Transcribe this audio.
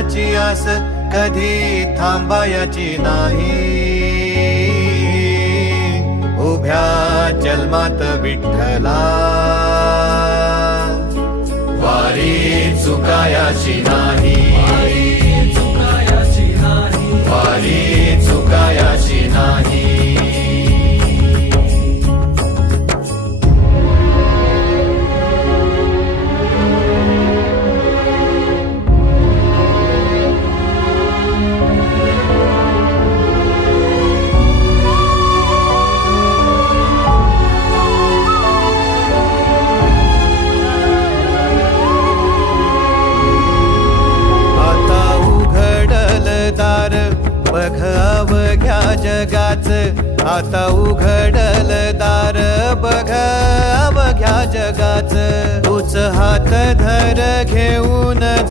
देवाची आस कधी थांबायची नाही. उभ्या जन्मात विठ्ठला वारी चुकायाची नाही. वारी चुकायाची नाही. बघ अवघ्या जगाच, आता उघडल दार बघ अवघ्या जगाच. तूच हात धर घेऊन